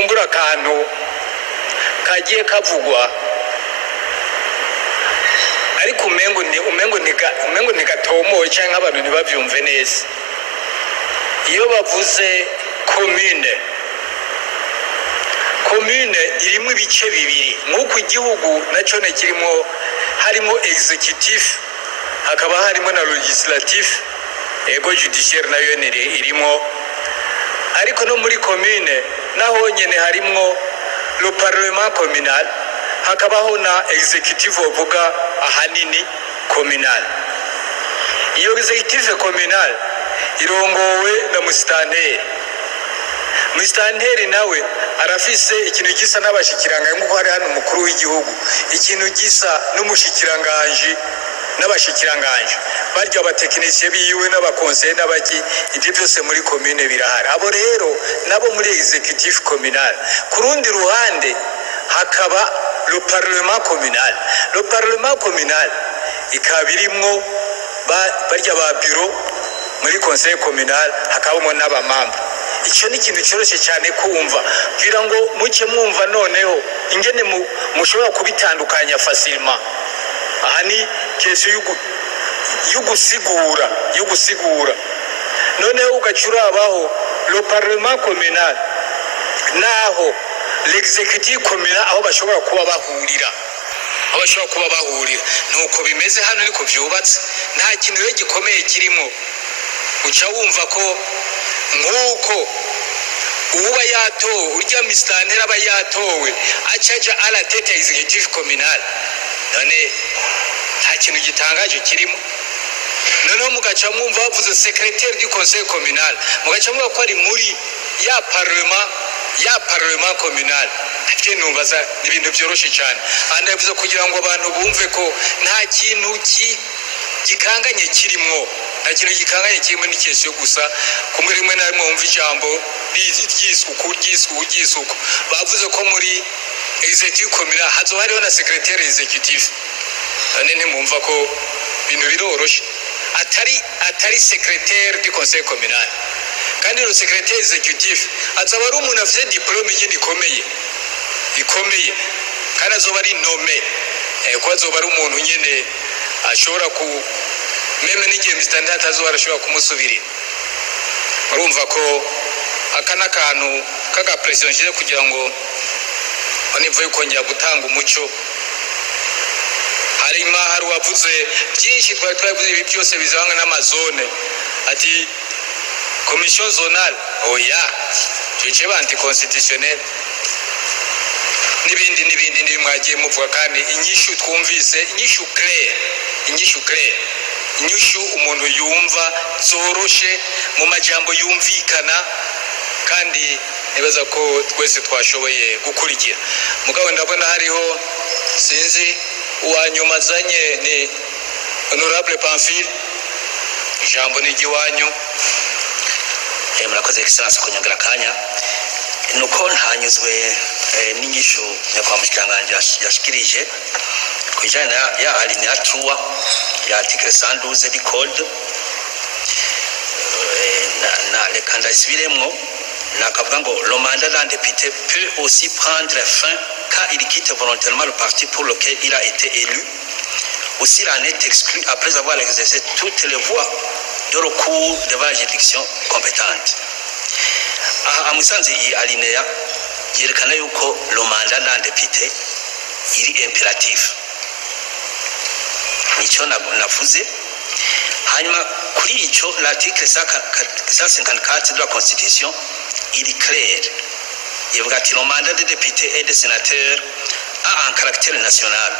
kumbura akantu kagiye kavugwa ariko umengo ntigatomoye cyangwa abantu ntibabyumve neza. Iyo bavuze commune irimo ibice bibiri, nk'uko igihugu nacyo kirimo, harimo executive hakaba harimo na legislative, ego judiciaire nayo irimo, ariko no muri commune naho nyene harimo le parlement communal, hakabaho na executive uvuga ahanini communal. Iyo executive communal irongowe na musitanteri nawe arafise ikintu gisa n'abashikiranganje, nk'uko hari hano umukuru w'igihugu, ikintu gisa n'umushikiranganje n'abashikiranganje barya abatekinisiye biwe n'abakonseye n'abaki, ibyo byose muri commune birahari. Abo rero nabo muri executive communal. Ku rundi ruhande hakaba le parlement communal ikabirimwo barya ba bureau muri conseil communal, hakabamo n'abamamba. Icyo ni ikintu cyoroshye cyane kumva, kugira ngo muke mwumva noneho ingene mushobora kubitandukanya facilement. Aha ni kese y'ugusigura noneho ugacurabaho le parlement communal naho l'executive communal aho bashobora kuba bahurira, nuko bimeze hano niko byubatse. Nta kintu rero gikomeye kirimo, uca wumva ko nk'uko uba yatowe, urya misitanteri aba yatowe acaja à la tête executive communal, none nta kintu gitangaje kirimo. Noneho mugaca mwumva bavuze secrétaire du conseil communal, mugaca mwumva ko ari muri ya parlement communal. Ivyo numvaza ni ibintu byoroshye cyane, andi yavuze kugira ngo abantu bumve ko nta kintu gikanganye kirimo, n'ikesi yo gusa kumwe rimwe na rimwe wumva ijambo ry'isuku. Bavuze ko muri executive communal hazoba hariho na secrétaire executive, none ntimwumva ko ibintu biroroshye, atari secrétaire du conseil communal. Kandi le secrétaire executive azaba ari umuntu afite diplome nyine ikomeye, kandi azoba ari nome, ko azoba ari umuntu nyine ashobora meme n'igihe misitanteri atazuba arashobora kumusubirira. Urumva ko aka n'akantu k'agapresiyo nshyize kugira ngo nivuye kongera gutanga umuco. Hari uwavuze byinshi, twari twavuze ibi byose bizanwa n'amazone, ati commission zonale oya cece anticonstitutionnel n'ibindi mwagiye muvuga, kandi inyishu twumvise, inyishu claire, inyishu umuntu yumva zoroshe mu majambo yumvikana, kandi nibaza ko twese twashoboye gukurikira. Mugabo ndabona hariho sinzi uwanyuma azanye ni honorable Pamphile, ijambo ni igiwanyu. Murakoze excellence kunyongera kanya, nuko ntanyuzwe n'inyishu nyakwa mushikanganje yashikirije kujana ya alinéa 3 ya article 112 du code na reka ndasubiremwo, nakavuga ngo le mandat d'un député peut aussi prendre fin quand il quitte volontairement le parti pour lequel il a été élu, ou s'il en est exclu après avoir exercé toutes les voies de recours devant la juridiction compétente. Aha amusanze iyi alinéa yerekana yuko le mandat d'un député iri impératif, nico navuze. Hanyuma kuri ico l'article 154 de la constitution il est clair, ivuga ati le mandat des députés et des sénateurs a un caractère national,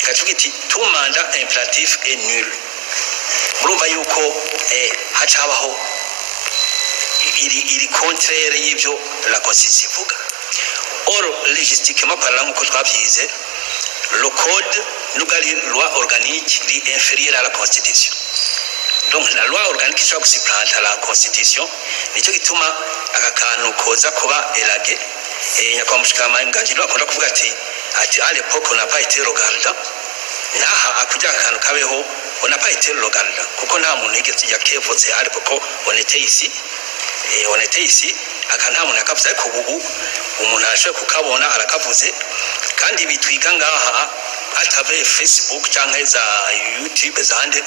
ikavuga iti tout mandat impératif est nul. Murumva yuko hacabaho iri contraire y'ibyo la constitution ivuga. Or légistiquement parlant, nk'uko twabyize, le code nubwo ari loi organique iri inférieure à la constitution, donc la loi organique ishobora gusiplanta la constitution. Nicyo gituma aka kantu koza kuba élagé, nyakwa mushikamaganji akunda kuvuga ati à l'époque on n'a pas été regardant, naha akugira akantu kabeho on n'a pas été regardant, kuko nta muntu yigeze yakevutse à l'époque on était ici, aka nta muntu yakavuze ariko ubu umuntu arashoboye kukabona arakavuze kandi bitwiga ngaha atave Facebook cyangwa za YouTube zande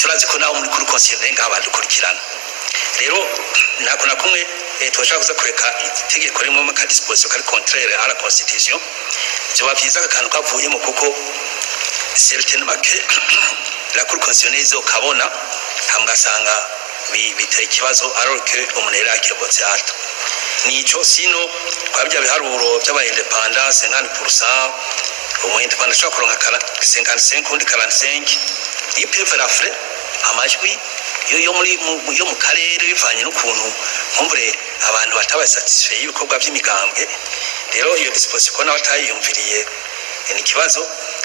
turazi ko nawe muri kuri conscience ngaha badukurikirana rero nako nakumwe twashaka kuza kureka itegeko rimwe mu ka disposition kari contraire à la constitution byo bavyiza akantu kavuyemo kuko certainement que la cour constitutionnelle zo kabona hamgasanga biteye ikibazo alors que umuntu yakebotse ata nico sino kwabya biharuro by'abayindependence 50% umuyindependence shakora nka 55 kundi 45 ipeve la frais amajwi yo mu karere bivanye n'ukuntu nkumbure abantu batabaye satisfait ibikorwa by'imigambwe rero iyo disposition ko nawe atayiyumviriye ni kibazo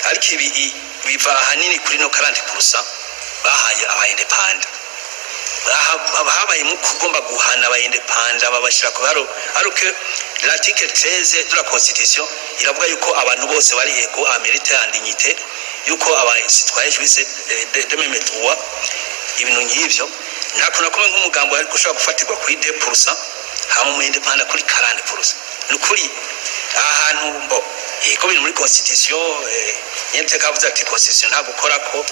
ariko ibi biva ahanini kuri no 40% bahaye abayindependent bahabaye mu kugomba guhana abayindependent babashira ko haro aruke l'article 13 de la constitution iravuga yuko abantu bose bari ego a mérite and dignité yuko abayitwaye juice de même droit ibintu nk'ivyo nako nakomwe nk'umugambo ariko ushaka gufatirwa kuri 2% hama mu independent kuri 40% nukuri ahantu mbo ko biri muri constitution nyente kavuze ati constitution nta gukora ko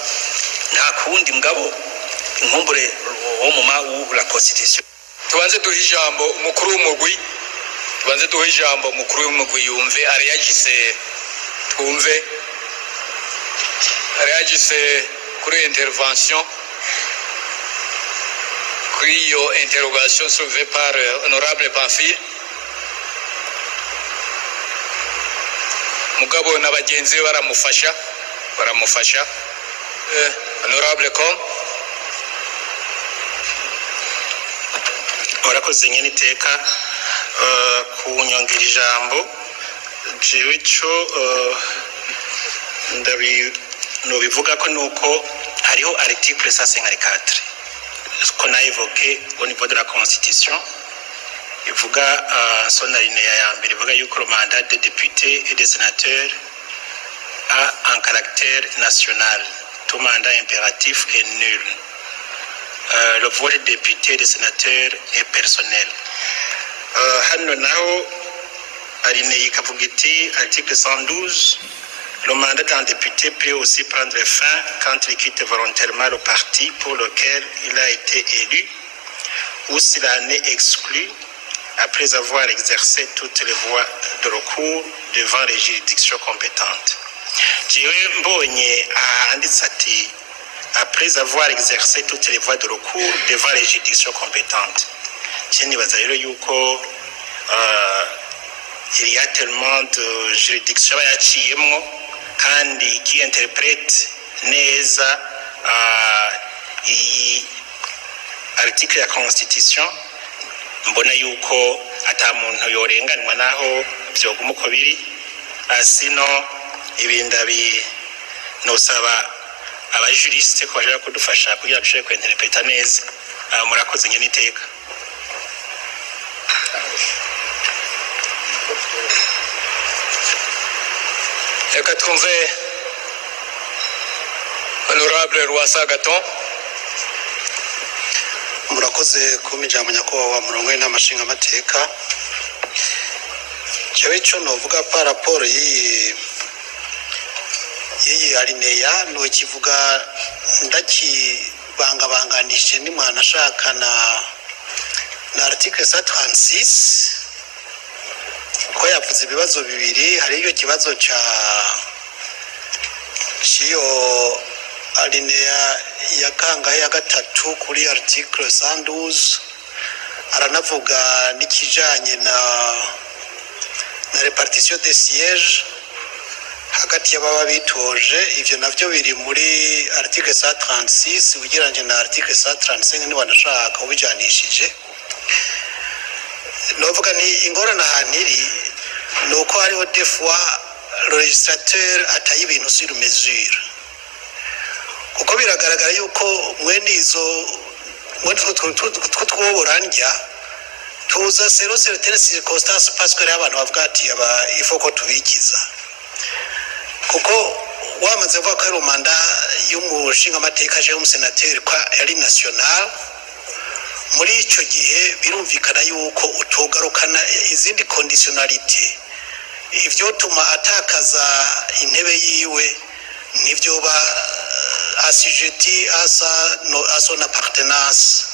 nta kundi mugabo inkumbure wo mu mawu la constitution tubanze duha ijambo umukuru w'umugwi yumve areyagise twumve areyagise kuri intervention kuri iyo interrogation soulevée par honorable Pamphile mugabo n'abagenzi be baramufasha honorable com urakoze nyene iteka kunyongera ijambo jewe cyo bivuga ko nuko hariho article 154 ko nayivoke au niveau de la constitution ivuga son alinéa ya mbere ivuga yuko le mandat des députés et des sénateurs a un caractère national, tout mandat impératif est nul. Le vote des députés et des sénateurs est personnel. Hano naho alinéa ikavuga iti article 112, le mandat d'un député peut aussi prendre fin quand il quitte volontairement le parti pour lequel il a été élu ou s'il en est exclu après avoir exercé toutes les voies de recours devant les juridictions compétentes. Jewe mbonye ahanditse ati après avoir exercé toutes les voies de recours devant les juridictions compétentes. Nibaza rero yuko il y a tellement de juridictions yaciyemwo kandi qui interprète neza iyi article ya constitution mbona yuko ata muntu yorenganwa naho byoguma uko biri asino ibindabi nosaba abajuriste ko baje kudufasha kugira dushobore kwinterpreta neza murakoze nyene iteka reka twumve honorable Rwasa Gaton. murakoze kumijambo nyakubahwa murongo n'amashinga amateka cyo cyo novuga par rapport y'iyi alinéa no kivuga ndakibangabanganije ni mwana ashaka na article 136 ko yavuze ibibazo bibiri hari iyo kibazo ciyo alinéa ya kangahe ya gatatu kuri article 112 aranavuga n'ikijanye na répartition des sièges hagati y'ababa bitoje ivyo navyo biri muri article 136 ugiranje na article 135 ni wanashaka ubijanishije novuga ni ingorana haniri nuko hariho des fois le législateur ataye ibintu sur mesure uko biragaragara yuko mwene izo twoboranja tuza certaines circonstances parce que abantu bavuga ati ifoko tubikiza kuko wamaze vuga ko ari manda y'umushinga amateka je y'umusenateri kwa ari national muri icyo gihe birumvikana yuko utogarukana izindi conditionality ivyo tuma atakaza intebe yiwe nivyo ba asijeti aso na appartenance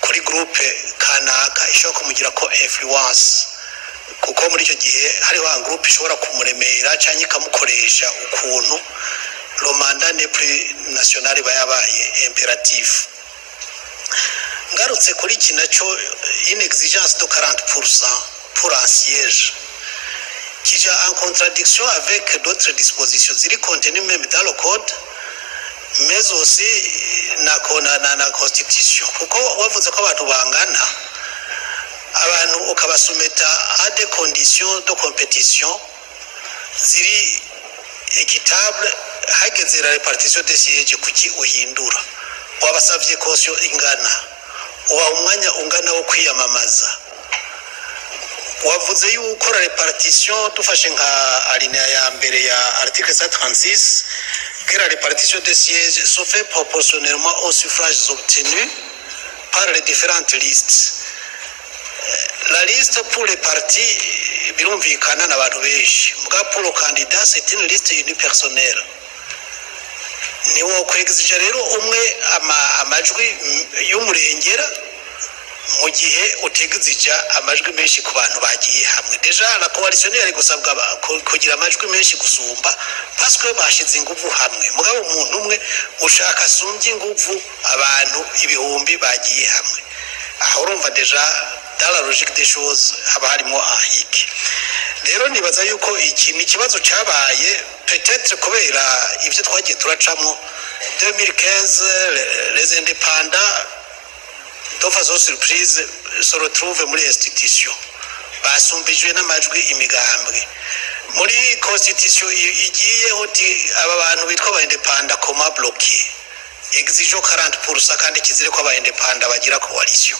kuri groupe kanaka ishobora kumugira ko influence kuko muri icyo gihe hariho groupe ishobora kumuremera cyangwa ikamukoresha ukuntu le mandat n'est plus national bayabaye impératif. Ngarutse kuri iki nacyo une exigence de 40% pour un siège qui est en contradiction avec d'autres dispositions ziri contenues même dans le code mais aussi na constitution kuko wavuze ko abantu bangana abantu ukabasumeta à des conditions de compétition ziri équitable hageze la répartition des sièges kuki uhindura wabasavye caution ingana uwa umwanya ungana wo kwiyamamaza wavuze yuko la répartition tufashe nka alinea ya mbere ya article 136 que la répartition des sièges se fait proportionnellement aux suffrages obtenus par les différentes listes. La liste pour les partis birumvikana n'abantu benshi muga pour le candidat c'est une liste unipersonnelle. Niwo kwegizija rero umwe amajwi y'umurengera mu gihe utegizija amajwi menshi ku bantu bagiye hamwe. Deja la coalition yari gusabwa kugira amajwi menshi gusumba parce que bashize ingufu hamwe. Mugabo umuntu umwe ushaka sumbye ingufu abantu ibihumbi bagiye hamwe. Aho urumva deja dans la logique des choses haba harimo ahiki. Rero nibaza yuko iki ni kibazo cyabaye peut-être kubera ibyo twagiye turacamo 2015 les indépendants de façon surprise se retrouvent muri institution basumbijwe n'amajwi imigambwe muri constitution igiyeho aba bantu bitwa aba indépendants koma bloqué exige 40% kandi kizire ko aba indépendants bagira coalition.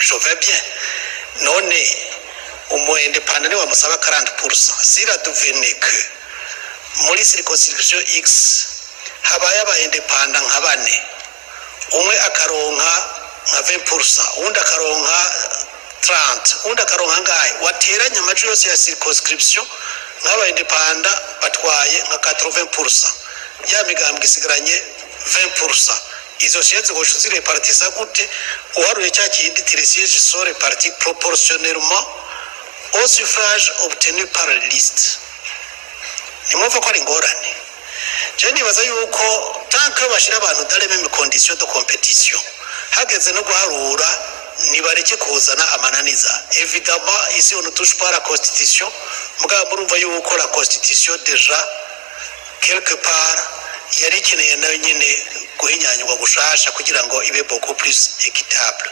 Je vais bien none indépendant wa musaba 40% s'il a devenu que muri circonscription X habaye aba indépendant nka bane umwe akaronka nka 20% undi akaronka 30 undi akaronka ngahe wateranya amajwi yose ya circonscription nk'aba indépendant batwaye nka 80% ya migambwe isigaranye 20%. Izo sièges gosho zire partisa gute uharuye cya kindi tiresiege sont répartis proportionnellement au suffrage obtenu par la liste. Nimumva ko ari ngorane. Je nibaza yuko tant que bashira abantu dans les mêmes conditions de compétition hageze no guharura nibareke kuzana amananiza. Évidemment ici on ne touche pas la constitution mugabo murumva yuko la constitution déjà quelque part yari ikeneye nayo nyine guhinyanywa gushasha kugira ngo ibe beaucoup plus équitable.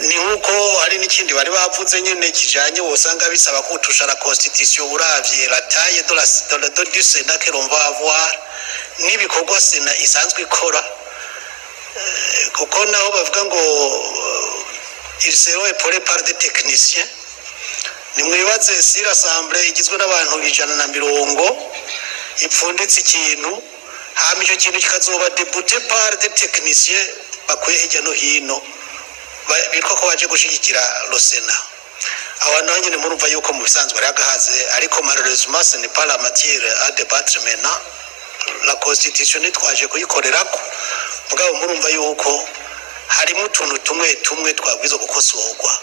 Ni nkuko hari n'ikindi bari bavuze nyine kijanye wosanga bisaba kutusha la constitution uravye la taille de du Sénat que l'on va avoir n'ibikorwa Sénat isanzwe ikora kuko naho bavuga ngo il sera épaulé par des techniciens. Nimwibaze si l'assemblée igizwe n'abantu 150 ipfunditse ikintu hama icyo kintu kikazoba débuté par des techniciens bakwiye hirya no hino bitwa ko baje gushigikira le Sénat. Abantu nyine murumva yuko mu bisanzwe ari agahaze ariko malheureusement ce n'est pas la matière à débattre maintenant. La constitution twaje kuyikorerako mugabo murumva yuko harimo utuntu tumwe twabwizo gukosorwa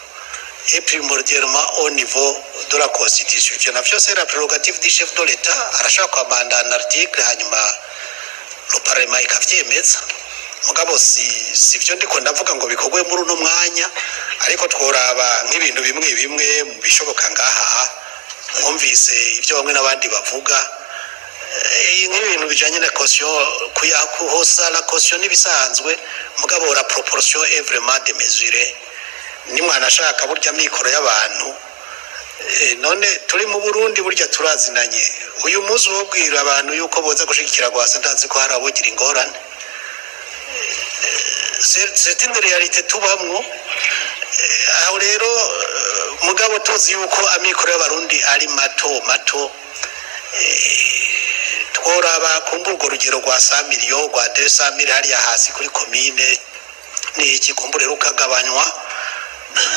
et primordialement au niveau de la constitution. Ivyo navyo c'est la prérogative du chef de l'État arashaka kwamanda un article hanyuma le parlement ikavyemeza mugabo si byo ndiko ndavuga ngo bikogwe muri uno mwanya ariko tworaba nk'ibintu bimwe mu bishoboka ngaha mwumvise ibyo bamwe n'abandi bavuga nk'ibintu bijanye na caution kuyakuhosa la caution nibisanzwe mugabo la proportion est vraiment démesurée. Ni mwana ashaka burya mikoro y'abantu none turi mu Burundi burya turazinanye uyu muzi wo bwira abantu yuko boza gushikira gwasa ndazi ko hari abogira ingorane. C'est une réalité tubamwo aho rero mugabo tuzi yuko amikoro y'abarundi ari mato tworaba kumbugo rugero rwa 100 millions rwa 200 millions hariya hasi kuri commune ni ikikumbure rukagabanywa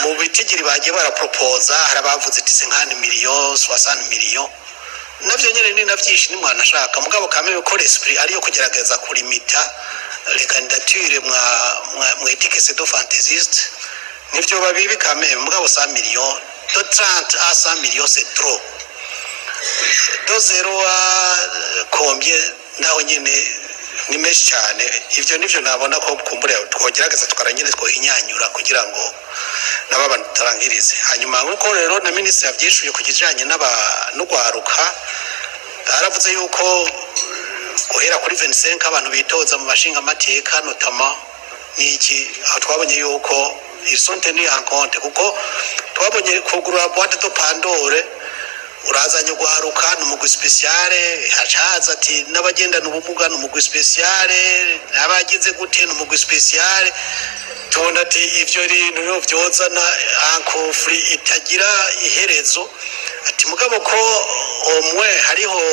mu bitigiri bagiye barapropoza hari abavuze ati 50 miliyoni 60 miliyoni navyo nyene ni navyinshi ni mwana ashaka mugabo kameme ko l'esprit ariyo kugerageza kulimita les candidatures mwa éthique pseudo fantaisiste nivyo babibi kameme mugabo 100 miliyoni de 30 à 100 millions c'est trop de 0 à combien naho nyene ni menshi cyane ivyo nivyo nabona ko kumbure twogerageza tukaranyene twohinyanyura kugira ngo n'abantu tarangirize hanyuma nkuko rero na ministre yavyishuye kujijanye n'ugwaruka aravuze yuko guhera kuri 25 abantu bitoza mu bashinga amateka notama niki aho twabonye yuko isonte ni en compte kuko twabonye kugura boîte de Pandore urazanye ugwaruka n'umugwi speciale hacaza ati n'abagendana ubumuga n'umugwi speciale n'abagize gute n'umugwi speciale tubona ati ivyo rino vyozana ankofri itagira iherezo ati mugabo ko omwe hariho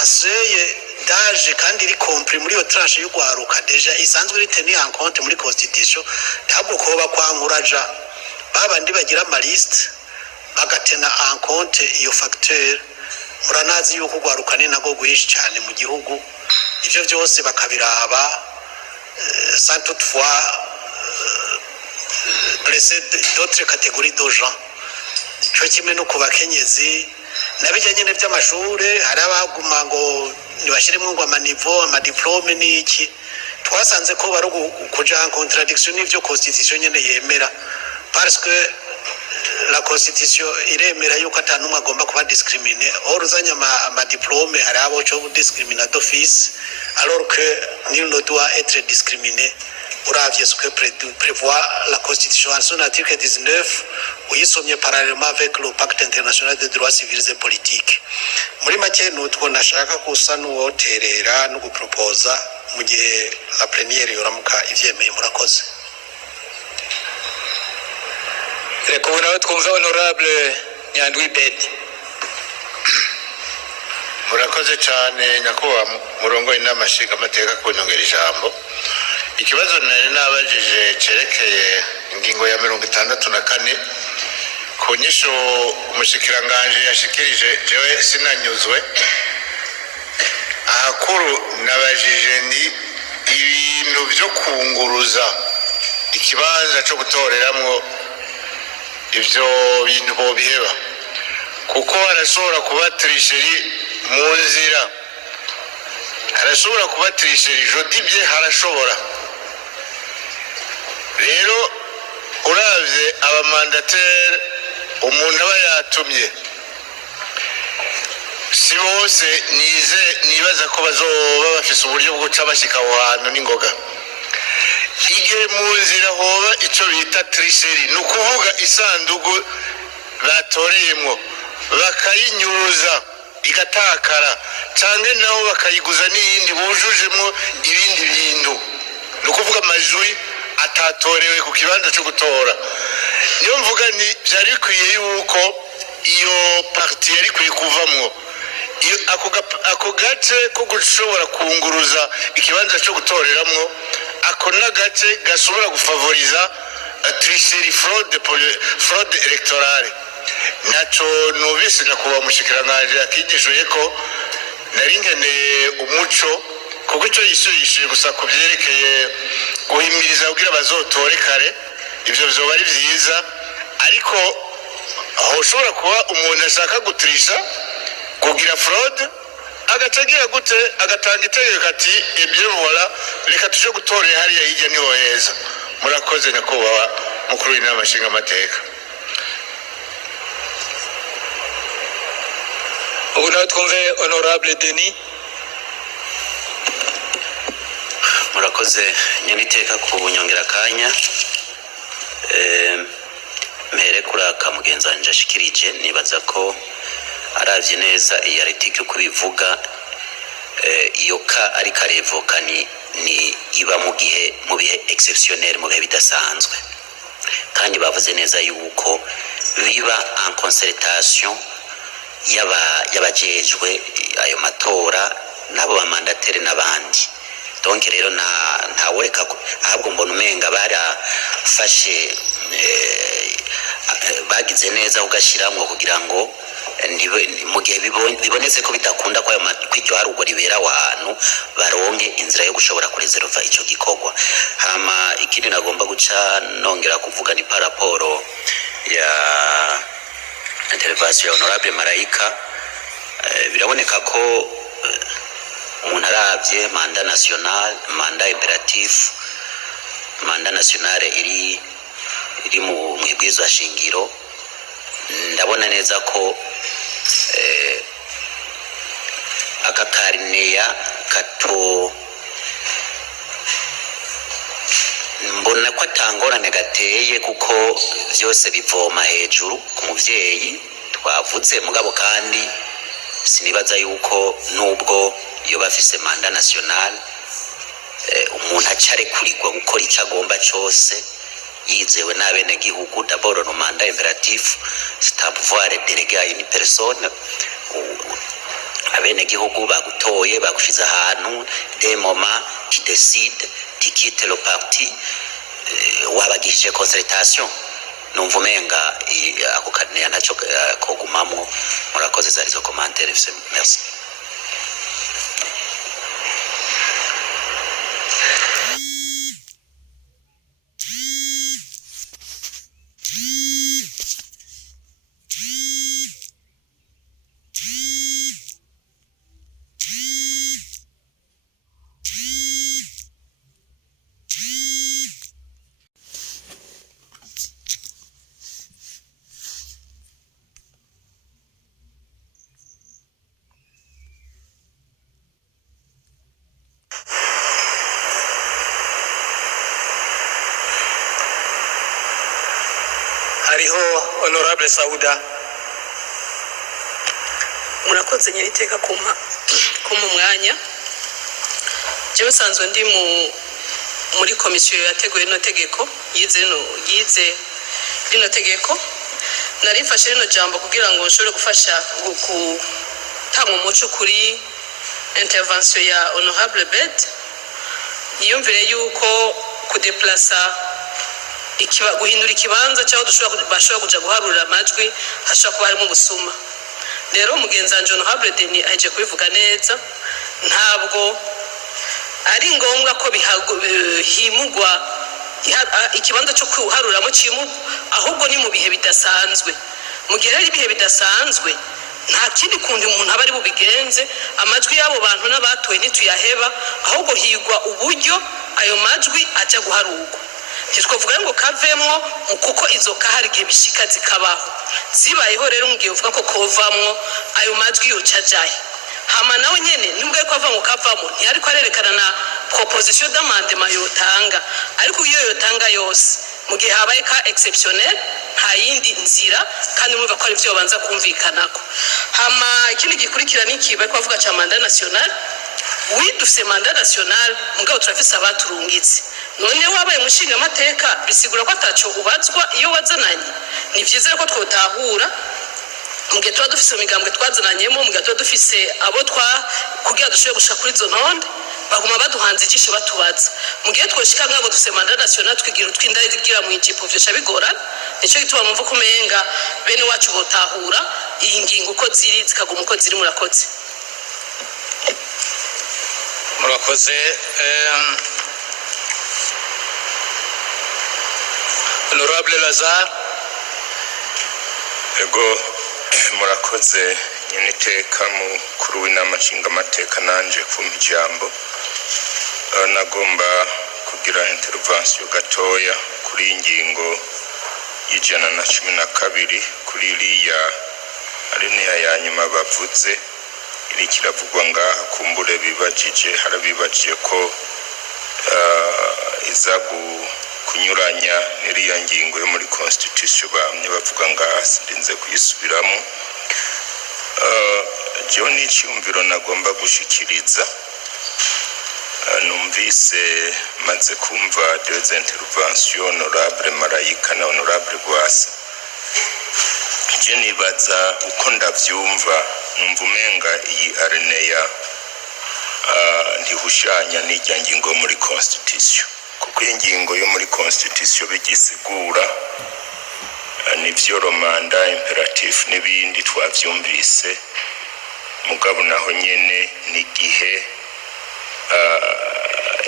aseye daje kandi iri compris muri yo tranche y'ugwaruka deja isanzwe riteni en compte muri constitution ntabwo ko bakwankuraja babandi bagira ama liste bagatena en compte iyo facteur muranazi yuko ugwaruka ni nago gwishi cyane mu gihugu ivyo byose bakabiraba sans toutefois blesser d'autres catégories de gens cyo kimwe no kubakenyezi nabijanye ne by'amashure hari abaguma ngo nibashiremo ngo amaniveau amadiplome niki twasanze ko bari kuja en contradiction n'ivyo constitution nyene yemera parce que la constitution iremera yuko atanumwe agomba kuba discriminer oruzanya ama diplôme hari abo cyo discriminer d'office alors que nul ne doit être discriminé uravye ce que prévoit la constitution en son article 19 uyisomye parallèlement avec le pacte international des droits civils et politiques muri make n'utwo nashaka kusa n'uwoterera no guproposa mu gihe la plénière yoramuka ivyemeye murakoze reka ubu nawe twumve honorable Nyandwi Bedi. murakoze cyane nyakubahwa murongo inama nshinga amateka kunyongera ijambo ikibazo nari nabajije cerekeye ingingo ya 64 ku nyisho umushikiranganje yashikirije jewe sinanyuzwe akuru nabajije ni ibintu byo kunguruza ikibanza cyo gutoreramwo ivyo bintu bobiheba kuko arashobora kuba trisheri mu nzira arashobora kuba trisheri jodibye harashobora rero uravye abamandateri umuntu aba yatumye si bose nibaza ko bazoba bafise uburyo bwo guca bashika aho hantu n'ingoga igihe mu nzira hoba ico bita trisheri ni ukuvuga isandugu batoreyemwo bakayinyuruza igatakara canke naho bakayiguza n'iyindi bujujemwo ibindi bintu ni ukuvuga amajwi atatorewe ku kibanza cyo gutora niyo mvuga ni vyari bikwiye yuko iyo parti yari kwiye kuvamwo ako gace ko gushobora kunguruza ikibanza cyo gutoreramwo ako n'agace gashobora gufavoriza tricherie fraude electorale naco nubise nakuba mushikiranganje akigishoye ko nari nkeneye umuco kuko ico yisuyishije gusa kuvyerekeye guhimiriza kugira bazotore kare ivyo vyoba ari vyiza ariko aho ushobora kuba umuntu ashaka gutrisha kugira fraude agacagira gute agatanga itegeko ati ibyo vola reka tuje gutorera hariya hirya niho heza murakoze nyakubahwa mukuru w'inama nshinga amateka ubu nawe twumve honorable Denis. murakoze nyabiteka ku bunyongera kanya mere kuraka mugenza wanje ashikirije nibaza ko aravye neza iyi article uko bivuga iyo ka ari karevoka ni iba mu bihe exceptionnel mu bihe bidasanzwe kandi bavuze neza yuko biba en concertation y'abajejwe ayo matora nabo bamandateri n'abandi donc rero ntaworeka ahubwo mbona umenga barafashe bagize neza ugashiramwo kugira ngo mu gihe bibonetse ko bidakunda ko kw'iryo harugo ribera ahantu baronke inzira yo gushobora kureserva ico gikorwa. Hama ikindi nagomba guca nongera kuvuga ni paraporo ya intervention ya honorable Marayika. Biraboneka ko umuntu aravye manda national, manda imperatif, manda national iri mu ibwirizwa shingiro. Ndabona neza ko aka karineya kato mbona ko atangorane gateye kuko byose bivoma hejuru ku muvyeyi twavuze mugabo kandi sinibaza yuko nubwo iyo bafise manda national umuntu acarekurigwa gukora icyo agomba cyose yizewe n'abene gihugu. D'abord no manda imperatif c'est un pouvoir délégué à une personne. Abene gihugu bagutoye bagushiza ahantu des moments qui décide qui quitte le parti wabagishije consultation. Numva umenga ako kaniya naco kogumamwo. Murakoze zari zo commentaire. Merci. hariho honorable Sauda. Murakoze nyiteka kuma mwanya. Jewe sanzwe ndi muri komisiyo yateguye no tegeko yize rino tegeko. Narifashe rino jambo kugira ngo nshobore gufasha gutanga umuco kuri intervention ya honorable Bed. Yiyumvire yuko kudeplacer guhindura ikibanza cyaho bashobora kuja guharura amajwi hashobora kuba harimo ubusuma. Rero mugenzanje honorable Deni aje kubivuga neza, ntabwo ari ngombwa ko himugwa ikibanza cyo kuharuramo kimu, ahubwo ni mu bihe bidasanzwe. Mu gihe ari bihe bidasanzwe nta kindi kundi umuntu aba ari bubigenze, amajwi y'abo bantu n'abatoye ntituyaheba, ahubwo higwa uburyo ayo majwi aja guharurwa. Titwovuga ngo kavemwo kuko izo kahari gihe bishika zikabaho zibayeho. Rero ngiye uvuga ko kovamwo ayo majwi yo cajaye hama nawe nyene nubwo ko ava ngo kavamo ntiyari ko arerekana na proposition d'amendement yotanga, ariko iyo yotanga yose mu gihe habaye ka exceptionnel nta yindi nzira, kandi mwumva ko ari byo banza kumvikanako. Hama ikindi gikurikira nikiba ko avuga cha mandat national. Oui, dufise mandat national mugabo turafise abaturungitse. None wabaye mushinga amateka bisigura ko ataco ubazwa iyo wazananye. Ni vyiza ko twotahura mugihe tuba dufise imigambwe twazananyemo, mugihe tuba dufise abo kugira dushobore gushika kuri izo ntonde baguma baduhanze ijisho batubaza. Mugihe twoshika ngabo dufise mandat national twigira utwindari zigira mu ijipo vyosha bigorana. Nico gituma mumva kumenga bene wacu botahura iyi ngingo uko ziri zikaguma uko ziri. Murakoze. Honorable Lazare. Ego murakoze nyeniteka mukuru w'inama nshingamateka nanje kumpa ijambo. Nagomba kugira intervention gatoya kuri ingingo y'ijana na 12 kuri iriya alinea ya nyuma bavuze iri kiravugwa ngaha kumbure harabibajije ko izagu kunyuranya n'iriya ngingo yo muri constitution bamye bavuga ngaha sindinze kuyisubiramo. Jewe n'icyumviro nagomba gushikiriza, numvise maze kumva deux interventions honorable Marayika na honorable Gwasa. Je nibaza uko ndavyumva, numva umenga iyi areneya ntihushanya n'ijya ngingo muri constitution kuko ingingo yo muri constitution bigisigura nivyo romanda imperatif n'ibindi twavyumvise mugabo naho nyene n'igihe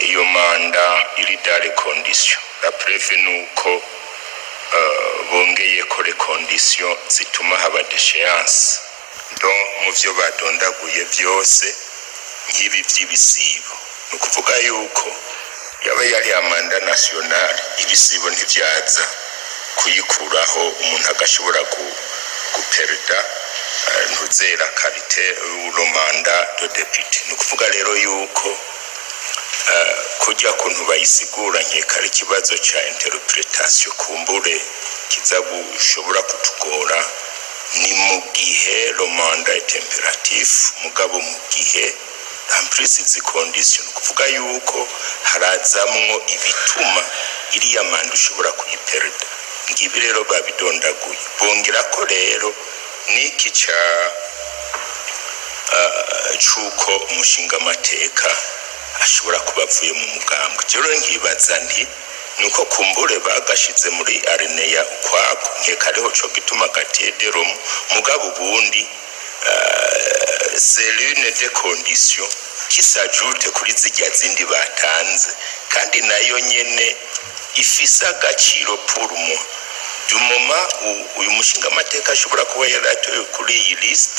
iyo manda iri dare condition la preuve nuko bongeye kore condition zituma haba déchéance donc mu vyo badondaguye byose nk'ibi vy'ibisibo ni ukuvuga yuko yaba yari amanda national ibisibo ntivyaza kuyikuraho umuntu agashobora guperda ntuzera karite urumanda de député ni ukuvuga rero yuko kujya kuntu bayisigura nkeka ari ikibazo ca interpretation kumbure kiza gushobora kutugora ni mu gihe romanda est imperatif mugabo mu gihe implicit condition kuvuga yuko harazamwo ibituma iriya manda ushobora kuyiperda ngibi rero babidondaguye bongera ko rero niki ca cuko umushinga amateka ashobora kuba avuye mu mugambwe rero nkibaza nti nuko kumbure bagashize muri areneya ukwako nkeka ariho co gituma gatedero mugabo ubundi c'est l'une des conditions qui s'ajoute kuri zijya zindi batanze kandi nayo nyene ifisa agaciro pour moi du moment uyu mushinga amateka ashobora kuba yaratoye kuri iyi list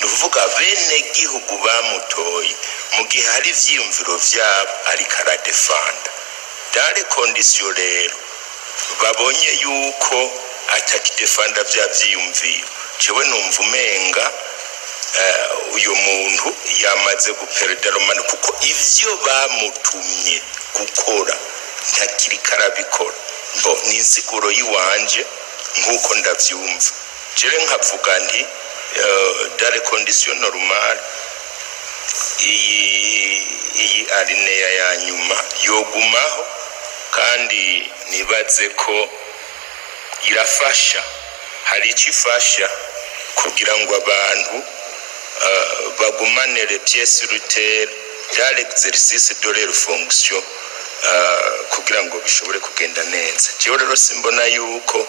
nuvuga bene gihugu bamutoye mu gihe hari ivyiyumviro vyabo ariko aradefanda dare condition rero babonye yuko atakidefanda vya vyiyumviro jewe numva umenga uyu muntu yamaze guperda romana kuko ivyo bamutumye gukora ntakiri karabikora ngo ni insiguro yiwanje nkuko ndavyumva jere nkavuga nti dare condition normal iyi alinea ya nyuma yogumaho kandi nibaze ko irafasha hari ikifasha kugira ngo abantu bagumane les pièces sur terre dans l'exercice de leur fonction kugira ngo bishobore kugenda neza jewe rero simbona yuko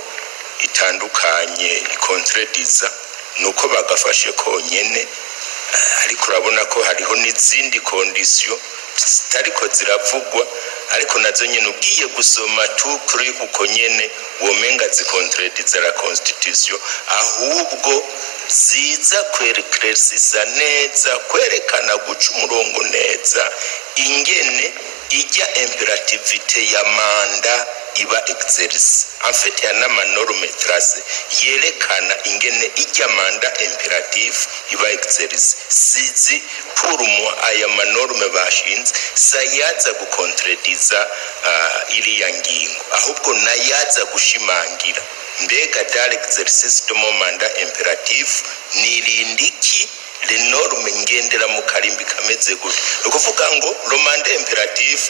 itandukanye ikontredisa nuko bagafashe konyene ariko urabona ko hariho n'izindi condition zitariko ziravugwa ariko nazo nyene ugiye gusoma kuri uko nyene womenga zikontredisa la constitution ahubwo ziza kwerekana neza kwerekana guca umurongo neza ingene ijya imperativite ya manda iba exerce en fait yana manorme trace yerekana ingene ijya manda imperative iba exerce sizi pour moi aya manorme bashinze sayaza gukontredisa iriya ngingo ahubwo nayaza gushimangira mbega dare exercice de manda imperative nirindiki le norme ngendera mu karimbi kameze gute ukuvuga ngo romanda imperative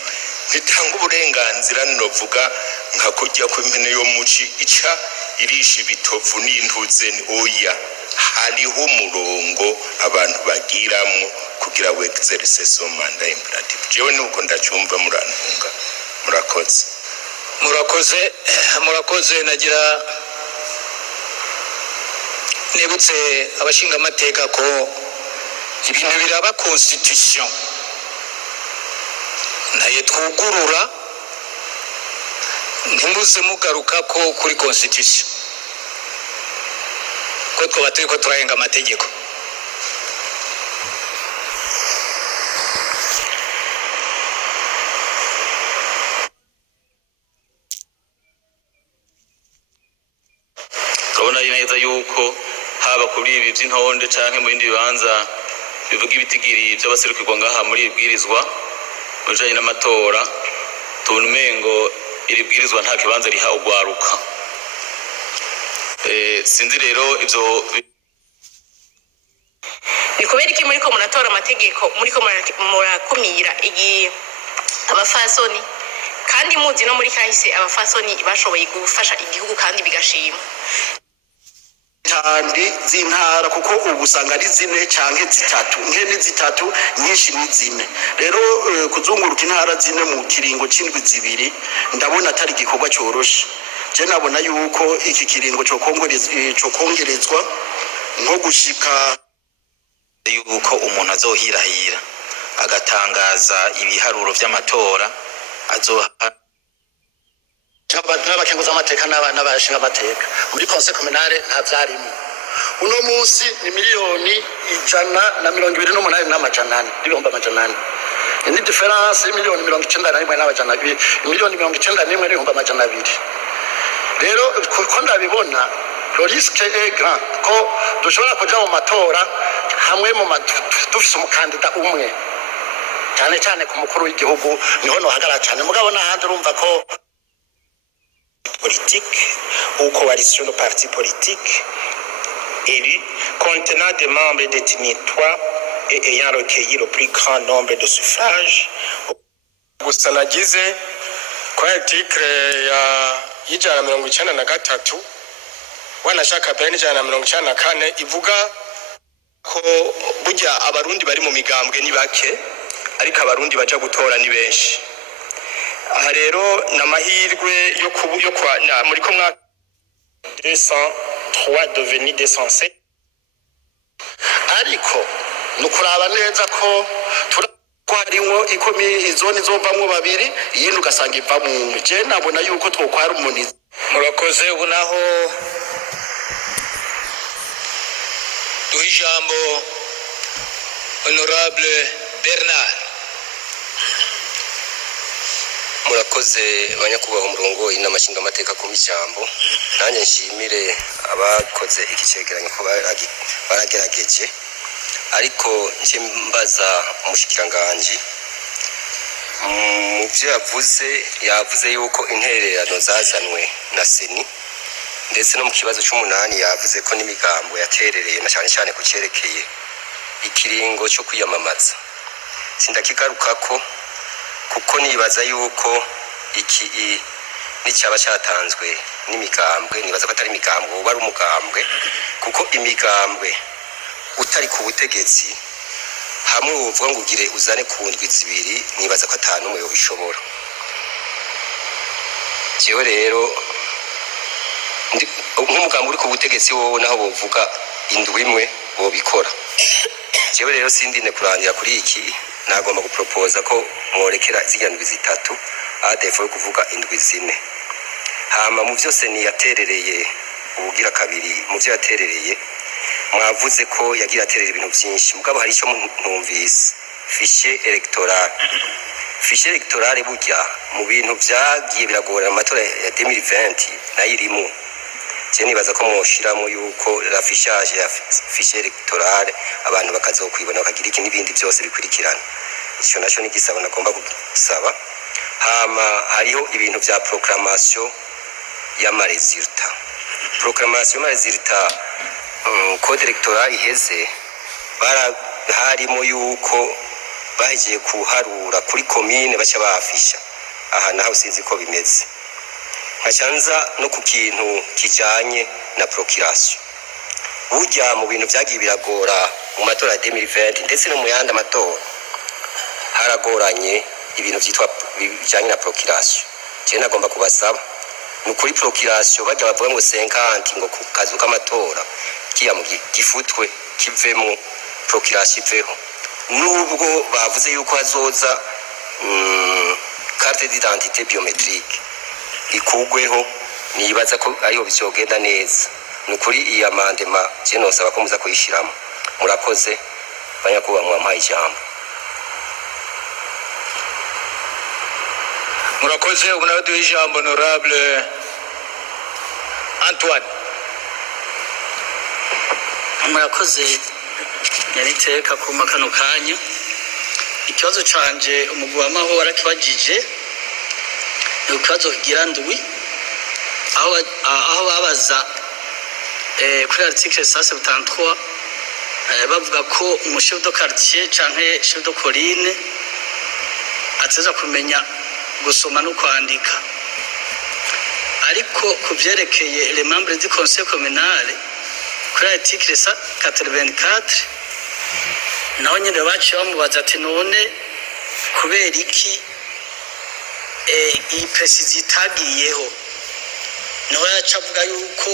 nitanga uburenganzira novuga nka kujya kw'impene yo muci ica irisha ibitovu n'intuze oya hariho umurongo abantu bagiramwo kugira we exercice manda imperative jewe nuko ndacyumva murantunga murakoze nagira nibutse abashinga amateka ko ibintu biraba constitution naye twugurura ntimuze mugaruka ko kuri constitution ko twaba turiko turarenga amategeko kabona neza yuko haba kuri ibi by'intonde canke mu bindi bibanza bivuga ibitigiri by'abaserukirwa ngaha muri ibwirizwa mujanye n'amatora tunumengo iri bwirizwa nta kibanza riha ugwaruka sinzi rero ivyo bikubera iki muri ko munatora amategeko muri ko murakumira igi abafasoni kandi muzi no muri kahise abafasoni bashoboye gufasha igihugu kandi bigashima kandi z'intara kuko ubu usanga ari 4 canke 3 nkene 3 nyinshi ni 4 rero kuzunguruka intara 4 mu kiringo c'indwi 2 ndabona atari gikorwa cyoroshe je nabona yuko iki kiringo cyo kongerezwa nko gushika yuko umuntu azohirahira agatangaza ibiharuro vy'amatora n'abakenguza amateka n'abashinga amateka muri conseil communale nta vyarimo uno munsi ni miliyoni 128 n'amajana 4 ni difference miliyoni 91 n'amajana 2 miliyoni 91 n'ibihumbi amajana 2 rero ko ndabibona le risque est grand ko dushobora kuja mu matora hamwe mu dufise umukandida umwe cyane ku mukuru w'igihugu niho no hagara cyane mugabo n'ahandi urumva ko politique ou coalition de partis politiques élus contenant des membres détenus et ayant recueilli le plus grand nombre de suffrages. Gusa nagize kwa article y'ijana 93 wanashaka peni y'ijana 94 ivuga ko burya abarundi bari mu migambwe ni bake ariko abarundi baja gutora ni benshi. Aha rero n'amahirwe yo kwa muri ko mwaka 203 devenu 207 ariko nukuraba neza ko harimwo ikomi izoni zovamwo babiri yindi ugasanga iva mu je nabona yuko twokwara umunizi. Murakoze ubu naho duha ijambo honorable Bernard. Murakoze abanyakubahwa umurongo inamashinga amateka ku mijambo nanjye nshimire abakoze iki cegeranyo ko baragerageje ariko nje mbaza umushikiranganje mu byo yavuze yuko intererano zazanwe na seni ndetse no mu kibazo cy'umunani yavuze ko n'imigambo yaterereye na cyane ku cerekeye ikiringo cyo kwiyamamaza sindakigarukako kuko nibaza yuko iki n'icyaba cyatanzwe n'imigambwe nibaza ko atari imigambwe uba ari umugambwe kuko imigambwe utari ku butegetsi hamwe uvuga ngo ugire uzane ku ndwi 2 nibaza ko atanu umwe yobishobora. Jewe rero nk'umugambwe uri ku butegetsi wowe naho bovuga indwi imwe bobikora. Jewe rero sindine kurangira kuri iki nagomba gupropoza ko mworekera zigandwi 3 adefo kuvuga indwi 4 hama mu byose ni yaterereye ubugira kabiri mu byo yaterereye mwavuze ko yagira aterera ibintu byinshi mugabo hari icyo ntumvise fichier électoral burya mu bintu byagiye biragora amatora ya 2020 nayirimo je nibaza ko mwoshiramo yuko la fichage ya fichier électoral abantu bakazokwibona bakagira iki n'ibindi byose bikurikirana icyo naco ni gisaba nagomba gusaba hama hariho ibintu bya proclamation y'ama resultat code electoral iheze harimo yuko bagiye kuharura kuri commune baca bafisha aha naho sinzi ko bimeze nkacanza no ku kintu kijanye na procuration burya mu bintu byagiye biragora mu matora ya 2020 ndetse no mu yandi amatora haragoranye ibintu byitwa bijanye na procuration je nagomba kubasaba nukuri procuration bajya bavuga ngo 50 ngo kukazu k'amatora kiya mu gifutwe kivemo procuration iveho nubwo bavuze yuko hazoza carte d'identité biométrique ikugweho nibaza ko ariho bizogenda neza nukuri iyi amandema je nosaba ko muza kuyishiramo murakoze banyakuba mwampaye ijambo. Murakoze ubu nawe duha ijambo honorable Antoine. Murakoze yaniteka kuma kano kanya ikibazo canje umugwi w'amahoro warakibajije ni ikibazo kigira ndwi aho babaza kuri article 173 bavuga ko chef de quartier canke chef de colline ateza kumenya gusoma no kwandika ariko kuvyerekeye les membres du conseil communal kuri article 84 naho nyine baciye bamubaza ati none kubera iki iyi precision itagiyeho naho yaca avuga yuko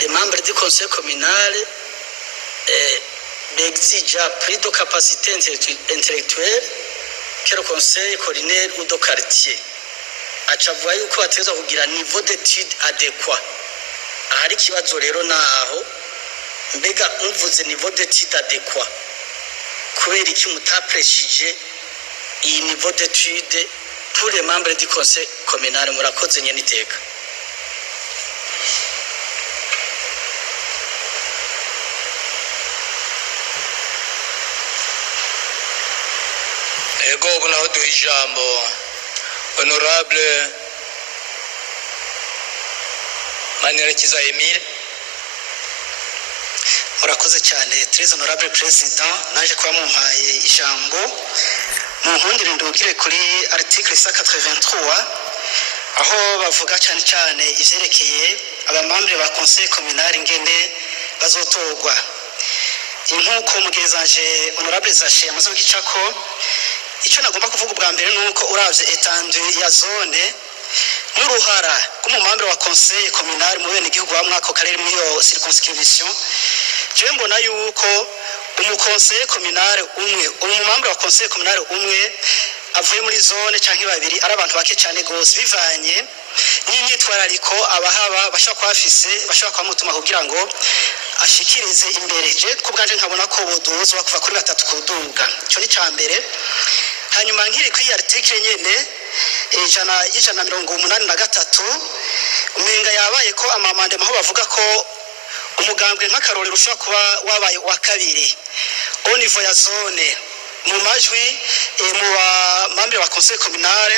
les membres du conseil communal exigent plus de capacité intellectuelle que le conseil communal ou de quartier aca avuga yuko bategerezwa kugira niveau d'étude adéquat ahari ikibazo rero naho mbega umvuze niveau d'étude adéquat kubera iki mutapreshije iyi niveau d'étude pour les membres du conseil communal murakoze nyene iteka ego ubu naho duha ijambo honorable Manirakiza Emile. murakoze cyane très honorable president naje kuba mumpaye ijambo mu nkundire ndugire kuri article 183 aho bavuga cyane cyane ivyerekeye abamambre ba conseil communal ngende bazotorwa inkuko mugezanje honorable Zashe amaze kugicako icyo nagomba kuvuga ubwa mbere nuko uravye étendue ya zone n'uruhara rw'umumambre wa conseil communal mu bene igihugu wa mwako karere muri yo circonscription je mbona yuko umuconseil communal umumambre wa conseil communal umwe avuye muri zone canke babiri ari abantu bake cyane gose bivanye n'imyitwarariko abahaba bashaka kwafise bashaka kwamutuma kugira ngo ashikirize imbere je kubwanje nkabona ko boduzwa kuva kuri 3 kuduga cyo ni cambere hanyuma nkiri kuri article nyene ijana 183 umenga yabaye ko amamande maho bavuga ko umugambwe nk'akarorero ushobora kuba wabaye wa kabiri au niveau ya zone mu majwi mu bamambre wa conseil communal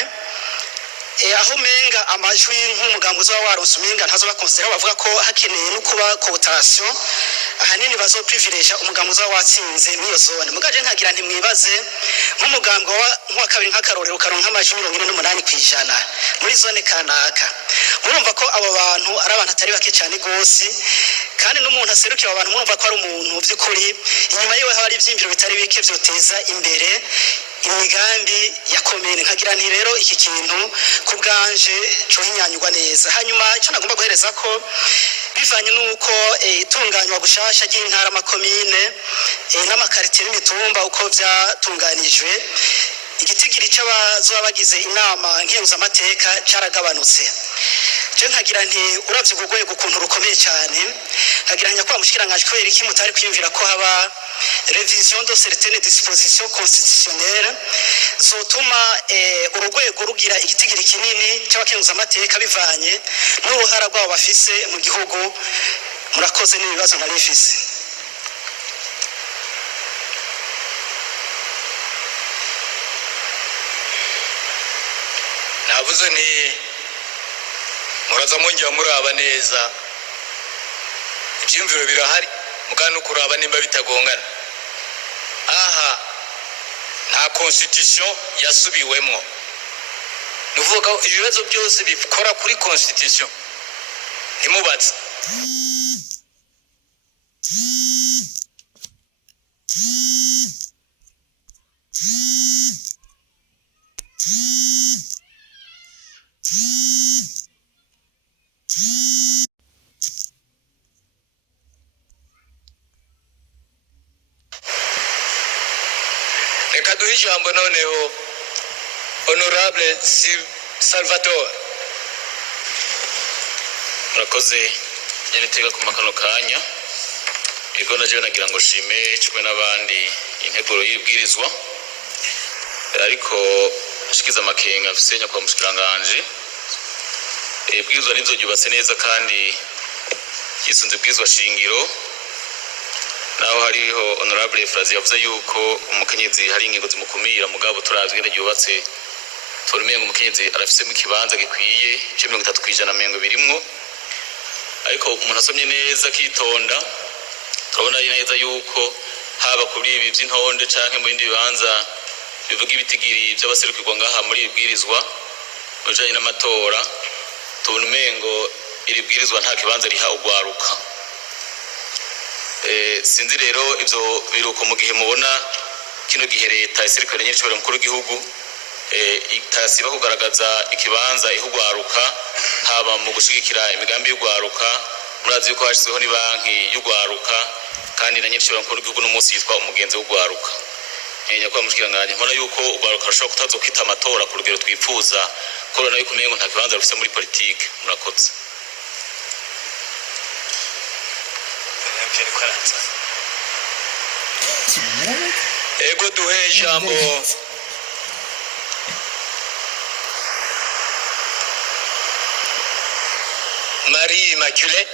aho menga amajwi nk'umugambo uza waronse umenga ntazo bakonsera bavuga ko hakeneye no kuba cooptation ahanini bazo privilege umugambo uza watsinze muri zone mugaje nkagira ntimwibaze nk'umugambo wa kabiri nk'akarorero karonka amajwi 48% muri zone kanaka murumva ko abo bantu ari abantu atari bake cyane gose kandi n'umuntu aserukira abantu murumva ko ari umuntu by'ukuri inyuma yiwe hari ivyimviro bitari bike vyoteza imbere imigambi ya komine nkagira nti rero iki kintu kubganje cyo hinyanyugwa neza hanyuma icyo nagomba guhereza ko bivanye nuko itunganywa gushasha ry'intara makomine n'amakaritiye n'imitumba uko vyatunganijwe igitigiri cy'abazoba bagize inama nkenguza amateka caragabanutse je nkagira nti uravye gugwego ukuntu rukomeye cyane nkagira nya kwa mushikiranganje kwera iki mutari kwiyumvira ko haba révision de certaines dispositions constitutionnelles zotuma urugwego rugira igitigiri kinini cy'abakenguza amateka bivanye n'uruhara rwabo bafise mu gihugu murakoze n'ibibazo narifise navuze nti muraza mwongera muraba neza ibyumviro birahari mugana ukuraba nimba bitagongana aha nta constitution yasubiwemo nuvuga ibibazo byose bikora kuri constitution ntimubatse reka duhe ijambo noneho honorable Salvatore. murakoze nyenitega ku makano kanya ego naje nagira ngo shime cyo n'abandi integuro y'ibwirizwa ariko ashikiza amakenga afisenya kwa mushikiranganje ibwirizwa nizo ryubatse neza kandi yisunze ibwirizwa shingiro naho hariho honorable Frazi yavuze yuko umukenyezi hari ingingo zimukumira mugabo turazwi ngene ryubatse turumenye ngo umukenyezi arafise mu kibanza gikwiye 30% birimwo ariko umuntu asomye neza kitonda turabona neza yuko haba kuri ibi by'intonde canke mu bindi bibanza bivuga ibitigiri by'abaserukirwa ngaha muri ibwirizwa ujanye n'amatora tunumengo iri bwirizwa nta kibanza riha ugwaruka sinzi rero ivyo biruko mu gihe mubona kino gihe leta isirikare nyiricyo mukuru w'igihugu itasiba kugaragaza ikibanza ihugwaruka haba mu gushigikira imigambi y'ugwaruka murazi yuko hashyizweho ni banki y'ugwaruka kandi na nyiricyo mukuru w'igihugu n'umunsi yitwa umugenzi w'ugwaruka nyakwa mushikiranganje mbona yuko ugwaruka rushobora kutazokita amatora ku rugero twifuza korona yuko umengo nta kibanza rufise muri politike murakoze ego duhe ijambo Marie Immaculée.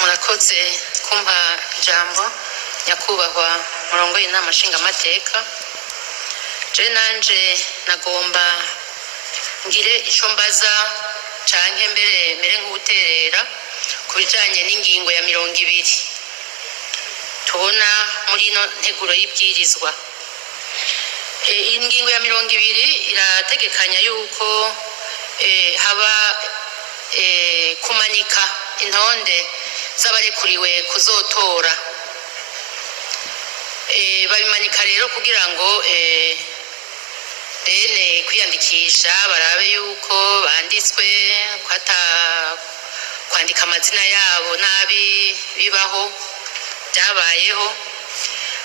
Murakoze kumpa ijambo nyakubahwa murongoye inama nshingamateka. Je nanje nagomba ngire ico mbaza canke mbere nk'uterera ku bijanye n'ingingo ya 20 tubona muri no nteguro y'ibwirizwa. Ingingo ya 20 irategekanya yuko haba kumanika intonde z'abarekuriwe kuzotora. Babimanika rero kugira ngo bene kwiyandikisha barabe yuko banditswe kwandika amazina yabo nabi bibaho byabayeho.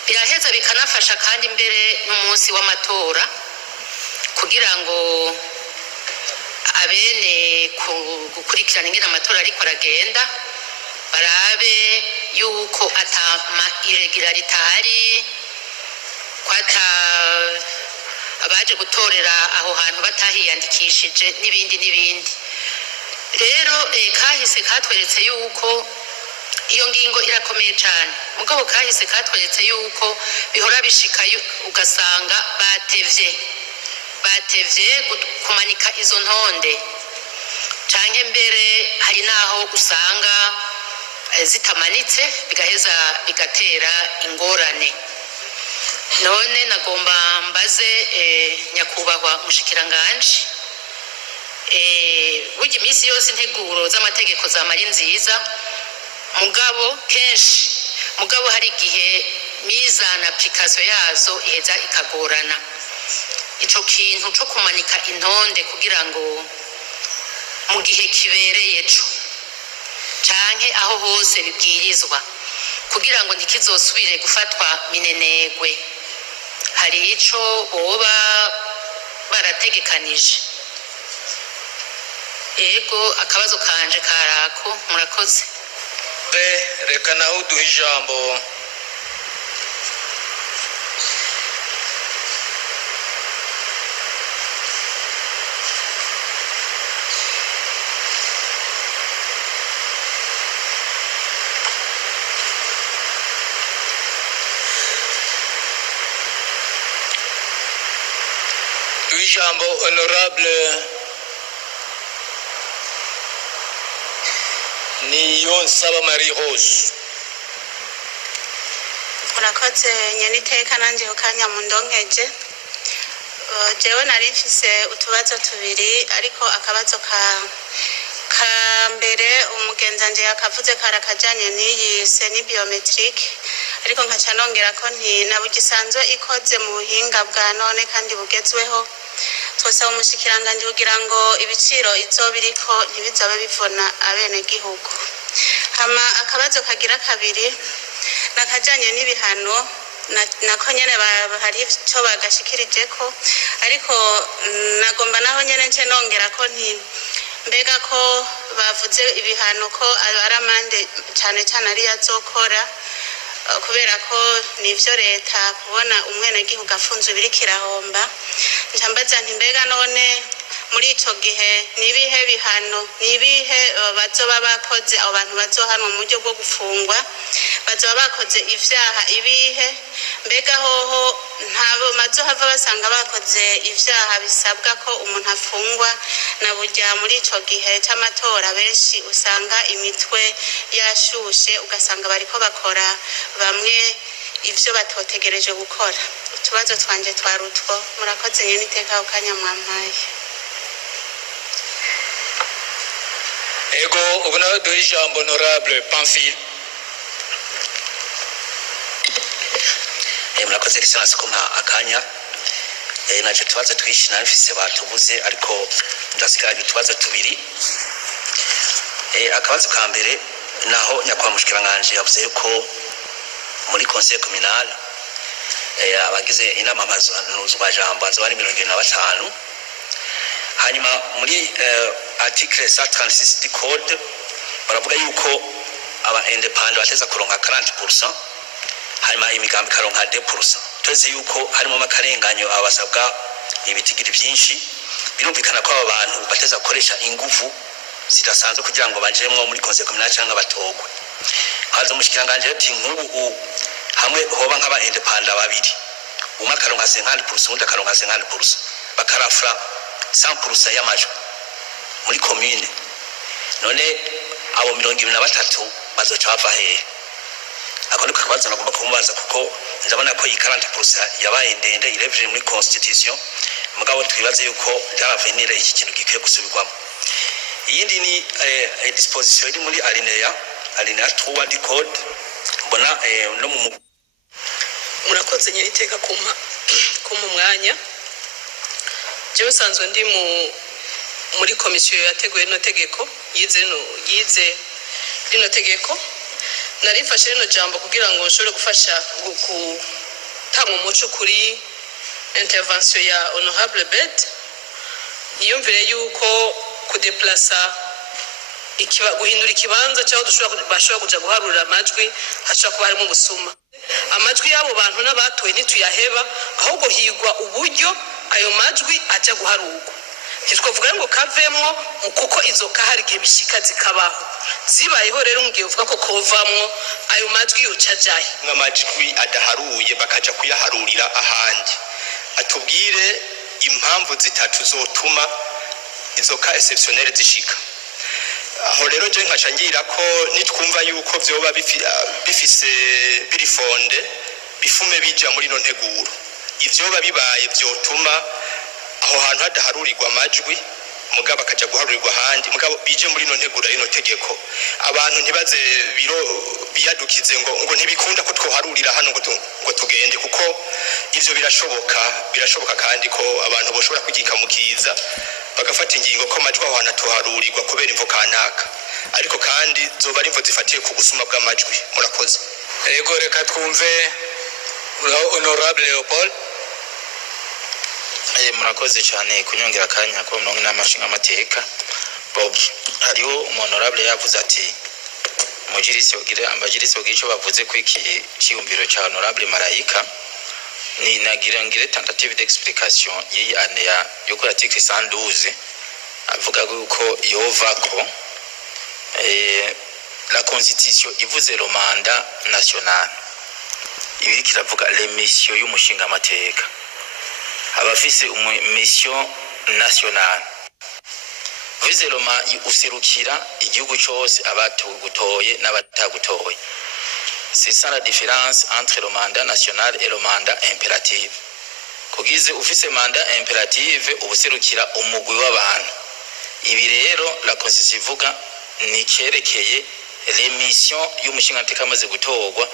Biraheza bikanafasha kandi mbere n'umunsi w'amatora kugira ngo abene gukurikirana ingene amatora ariko aragenda barabe yuko atama irregularity ahari, kwata abaje gutorera aho hantu batahiyandikishije n'ibindi. Rero kahise katweretse yuko iyo ngingo irakomeye cyane, mugabo kahise katweretse yuko bihora bishika ugasanga batevye kumanika izo ntonde canke mbere hari naho usanga zitamanitse bigaheza bigatera ingorane. None nagomba mbaze nyakubahwa mushikiranganje burya iminsi yose integuro z'amategeko zamari nziza mugabo hari igihe mizana application yazo iheza ikagorana. Ico kintu cyo kumanika intonde kugira ngo mu gihe kibereye co canke aho hose bibwirizwa kugira ngo ntikizosubire gufatwa minenegwe, hari ico boba barategekanije. Ego akabazo kanje karako, murakoze. Reka naho duha ijambo honorable Niyonsaba Marie Rose. Murakoze nyeniteka nanje ukanya mundonkeje. Jewe nari mfise utubazo tubiri ariko akabazo ka mbere umugenzanje yakavuze karakajanye n'iyi seni biometric ariko nkaca nongera ko nabugisanzwe ikoze mu buhinga bwa none kandi bugezweho. Twosaba umushikiranganje kugira ngo ibiciro izobiriko ntibizabe bivuna abene gihugu. Hama akabazo kagira kabiri nakajanye n'ibihano nako nyene hari icyo bagashikirije ko ariko nagomba naho nyene nce nongera ko mbega ko bavuze ibihano ko ari amande cyane ari yazokora kubera ko nivyo leta kubona umwene gihugu afunzwe birikirahomba. Njambaza nti mbega none muri ico gihe nibihe bihano nibihe bazoba bakoze abo bantu bazohanwa mu buryo bwo gufungwa bazoba bakoze ivyaha ibihe mbega hoho ntabo mazohava basanga bakoze ivyaha bisabwa ko umuntu afungwa na burya muri ico gihe c'amatora benshi usanga imitwe yashushe ugasanga bariko bakora bamwe ivyo batotegereje gukora. Utubazo twanje twarutwo murakoze nyeniteka ukanya mwampaye. ego ubu nawe duhe ijambo honorable Pamphile. Murakoze excellence kumpa akanya. Naje tubazo twishi narifise batubuze ariko ndasigaje tubazo tubiri. Akabazo ka mbere naho nyakwa mushikiranganje yavuze ko muri conseil communal abagize inama mpuzwa jambo azabari 25 hanyuma muri article 136 du code baravuga yuko aba independent bateza kuronka 40% hanyuma imigambi karonka 10%. Twese yuko harimo makarenganyo abasabwa ibitigiri byinshi birumvikana ko aba bantu bateza gukoresha inguvu zidasanzwe kugira ngo bajemwe muri conseil communal cyangwa batogwe. Haza mushikiranganje ati nk'ubu hamwe hoba nk'aba independent babiri umakaronka 50% undi akaronka 50% bakarafra 100% y'amajwi muri commune. None abo 23 bazoca bava hehe? Ako niko kabazo nagomba kumubaza kuko ndabona ko iyi 40% yabaye ndende irevision muri constitution mugabo twibaze yuko byaravenire iki kintu gikwiye gusubirwamo. Iyindi ni disposition iri muri alinea 3 du code mbona no mu murakoze nyiteka kuma mwanya jewe sanzwe ndi muri komisiyo yateguye no tegeko yize rino tegeko narifashe rino jambo kugira ngo nshobore gufasha gutanga umuco kuri intervention ya honorable Bet yiyumvire yuko kudeplaza guhindura ikibanza cyaho bashobora kuja guharura amajwi hashobora kuba harimo ubusuma. Amajwi y'abo bantu n'abatoye ntituyaheba ahubwo higwa uburyo ayo majwi aja guharurwa. Ntitwavuga ngo kavemwo kuko izo kahari gihe bishika zikabaho zibayeho rero ngiye uvuga ko kovamwo ayo majwi yocajaye nk'amajwi adaharuye bakaja kuyaharurira ahandi. Atubwire impamvu zitatu zotuma izo ka exceptionnel zishika. Aho rero je nkaca ngira ko nitwumva yuko vyoba bifise birifonde bifume bija muri no nteguro. Ivyoba bibaye vyotuma aho hantu hadaharurirwa amajwi mugabo akaja guharurirwa handi mugabo bije muri no ntegura ino tegeko. Abantu ntibaze biro biyadukize ngo ntibikunda ko twoharurira hano ngo tugende kuko ivyo birashoboka kandi ko abantu boshobora kugika mukiza bagafata ingingo ko amajwi aho hanatuharurirwa kubera imvo kanaka ariko kandi zoba ari imvo zifatiye ku gusuma bw'amajwi. Murakoze. Ego reka twumve honorable Leopold. Murakoze cyane kunyongera akanya ko mnongo n'amashinga amateka. Bob hariho honorable yavuze ati amajirisi ogicho bavuze ko iki cyumbiro cya honorable Marayika ni nagira ngire tentative d'explication y'i anea yo kuri article 112 avuga ko yova ko la constitution ivuze le mandat national ibiri kiravuga les missions y'umushinga amateka abafise mission nationale vizeloma userukira igihugu cyose abatugutoye n'abatagutoye. C'est ça la différence entre le mandat national et le mandat impératif. Kugize ufise mandat impérative ubuserukira umugwi w'abantu. Ibi rero la constitution ivuga ni kerekeye les missions y'umushinga amateka amaze gutorwa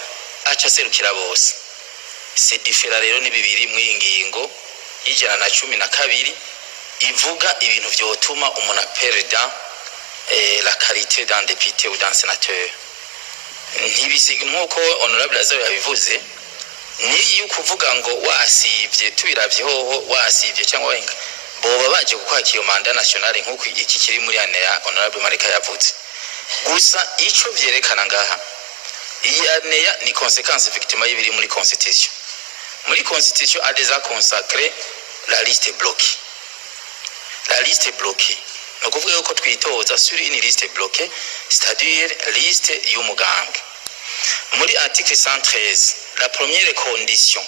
aca serukira bose. C'est différent rero ni bibiri mwingingo y'ijana na 12 ivuga ibintu vyotuma umuntu aperda la qualité d'un député ou d'un sénateur. Ntibisiga nkuko honorable Lazaro yabivuze ni yukuvuga ngo wasivye tubiravye hoho wasivye cyangwa wenga boba baje gukwaka iyo mandat national nkuko iki kiri muri anea honorable Marika yavuze. Gusa ico vyerekana ngaha iyi anea ni conséquence effectivement y'ibiri muri constitution. Muri constitution a déjà consacré la liste bloquée. La liste est bloquée. Donc vous voyez que twitoza sur une liste bloquée, c'est-à-dire liste y'umugambi. Muri article 113, la première condition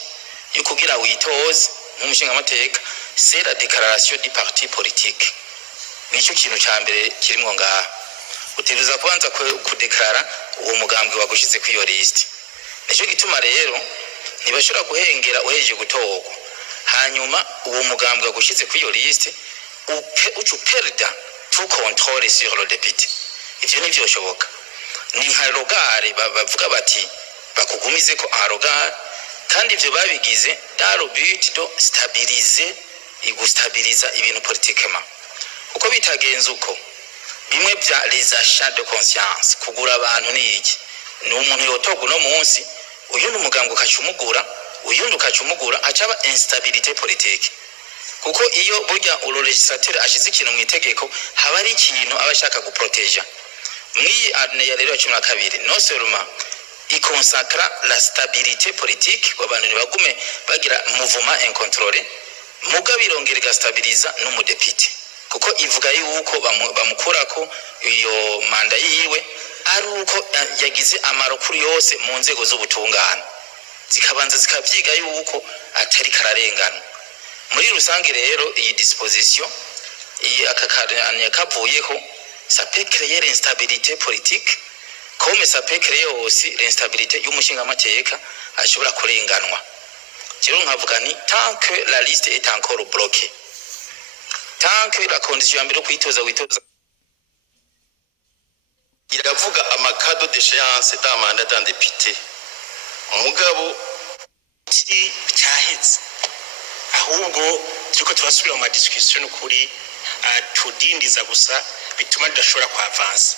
yo kugira witoze nk'umushinga amateka c'est la déclaration du parti politique. Nico kintu ca mbere kirimo ngaha. Uteruza kwanza kudeklara uwo mugambi wagushize ku iyo liste. Nico gituma rero ntibashobora guhengera uheje gutorwa. Hanyuma uwo mugambi wagushize ku iyo liste ucu perda tout contrôle sur le député. ivyo ntivyoshoboka ni nka rogare bavuga bati bakugumize ko arogare kandi ivyo babigize dans le but de stabiliser igustabiliza ibintu politiquement uko bitagenze uko bimwe bya les achats de conscience kugura abantu niki ni umuntu yotoga no munsi uyundi umugambwe ukacumugura uyundi ukacumugura acaba instabilité politique kuko iyo burya uro legislateur ashize ikintu mu itegeko haba ari ikintu abashaka guproteja mwi arne ya rero ya 12 non seulement ikonsakra la stabilité politique abantu bagume bagira mouvement incontrôlé mugabirongera igastabiliza n'umudepite kuko ivuga yuko bamukurako iyo manda yiwe ari uko yagize amarokuru yose mu nzego z'ubutungane zikabanza zikavyiga yuko atari kararengana muri rusange rero iyi disposition iyi akakaranya kavuyeho ça peut créer l'instabilité politique comme ça peut créer aussi l'instabilité y'umushingamateka ashobora kurenganwa rero nkavuga ni tant que la liste est encore bloquée tant que la condition ya mbere kwitoza witoza iravuga amakado d'échéance d'un mandat d'un député mugabo cyaheze ahubwo turiko turasubira mu discussion kuri tudindiza gusa bituma tudashobora kwa avance